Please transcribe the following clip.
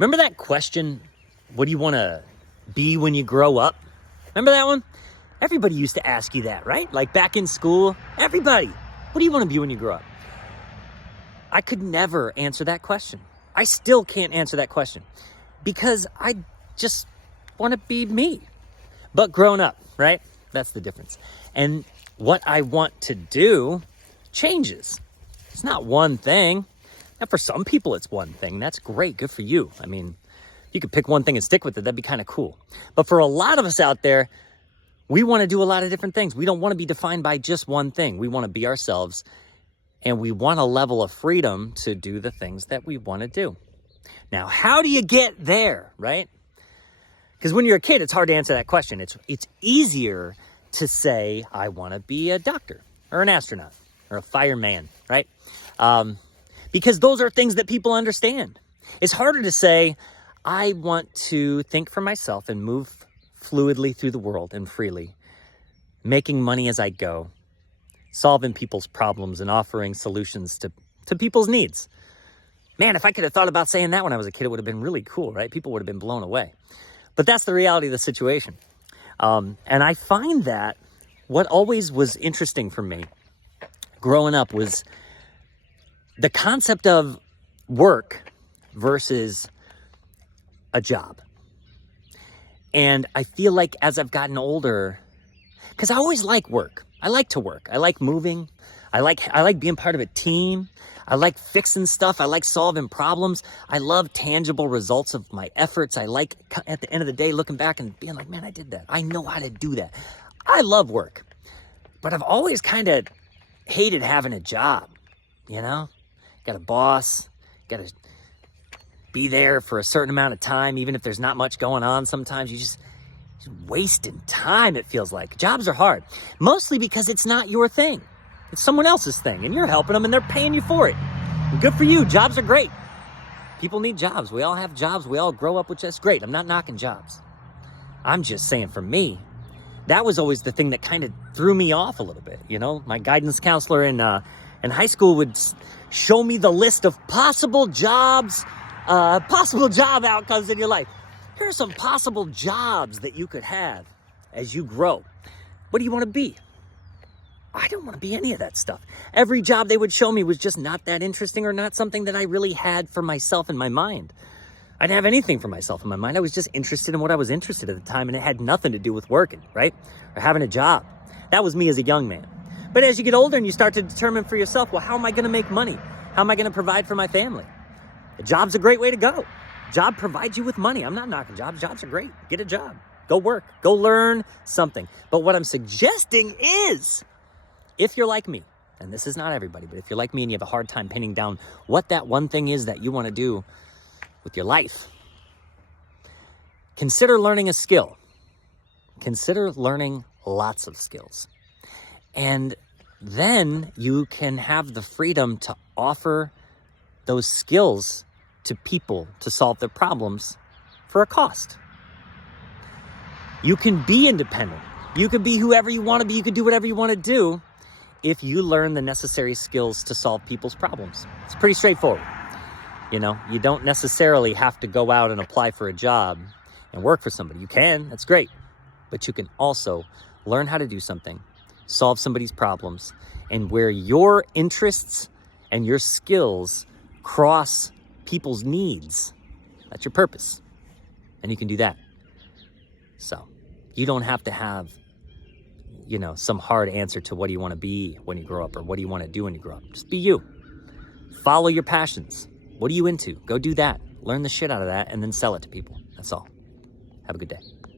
Remember that question, what do you want to be when you grow up? Remember that one? Everybody used to ask you that, right? Like back in school, everybody, what do you want to be when you grow up? I could never answer that question. I still can't answer that question because I just want to be me, but grown up, right? That's the difference. And what I want to do changes. It's not one thing. Now, for some people, it's one thing. That's great. Good for you. I mean, you could pick one thing and stick with it. That'd be kind of cool. But for a lot of us out there, we want to do a lot of different things. We don't want to be defined by just one thing. We want to be ourselves, and we want a level of freedom to do the things that we want to do. Now, how do you get there, right? Because when you're a kid, it's hard to answer that question. It's easier to say, I want to be a doctor or an astronaut or a fireman, right? Because those are things that people understand. It's harder to say, I want to think for myself and move fluidly through the world and freely, making money as I go, solving people's problems and offering solutions to people's needs. Man, if I could have thought about saying that when I was a kid, it would have been really cool, right? People would have been blown away. But that's the reality of the situation. And I find that what always was interesting for me growing up was the concept of work versus a job. And I feel like as I've gotten older, because I always like work. I like to work. I like moving. I like being part of a team. I like fixing stuff. I like solving problems. I love tangible results of my efforts. I like at the end of the day looking back and being like, man, I did that. I know how to do that. I love work. But I've always kind of hated having a job, you know? Got a boss, got to be there for a certain amount of time, even if there's not much going on. Sometimes you just wasting time, it feels like. Jobs are hard, mostly because it's not your thing. It's someone else's thing, and you're helping them, and they're paying you for it. And good for you. Jobs are great. People need jobs. We all have jobs. We all grow up with that's great. I'm not knocking jobs. I'm just saying for me, that was always the thing that kind of threw me off a little bit. You know, my guidance counselor in high school would show me the list of possible job outcomes in your life. Here are some possible jobs that you could have as you grow. What do you want to be? I don't want to be any of that stuff. Every job they would show me was just not that interesting or not something that I really had for myself in my mind. I didn't have anything for myself in my mind. I was just interested in what I was interested in at the time, and it had nothing to do with working, right? Or having a job. That was me as a young man. But as you get older and you start to determine for yourself, well, how am I going to make money? How am I going to provide for my family? A job's a great way to go. Job provides you with money. I'm not knocking jobs. Jobs are great. Get a job. Go work. Go learn something. But what I'm suggesting is, if you're like me, and this is not everybody, but if you're like me and you have a hard time pinning down what that one thing is that you want to do with your life, consider learning a skill. Consider learning lots of skills. And then you can have the freedom to offer those skills to people to solve their problems for a cost. You can be independent. You can be whoever you want to be. You can do whatever you want to do if you learn the necessary skills to solve people's problems. It's pretty straightforward. You know, you don't necessarily have to go out and apply for a job and work for somebody. You can, that's great. But you can also learn how to do something, solve somebody's problems, and where your interests and your skills cross people's needs. That's your purpose. And you can do that. So you don't have to have, you know, some hard answer to what do you want to be when you grow up or what do you want to do when you grow up. Just be you. Follow your passions. What are you into? Go do that. Learn the shit out of that and then sell it to people. That's all. Have a good day.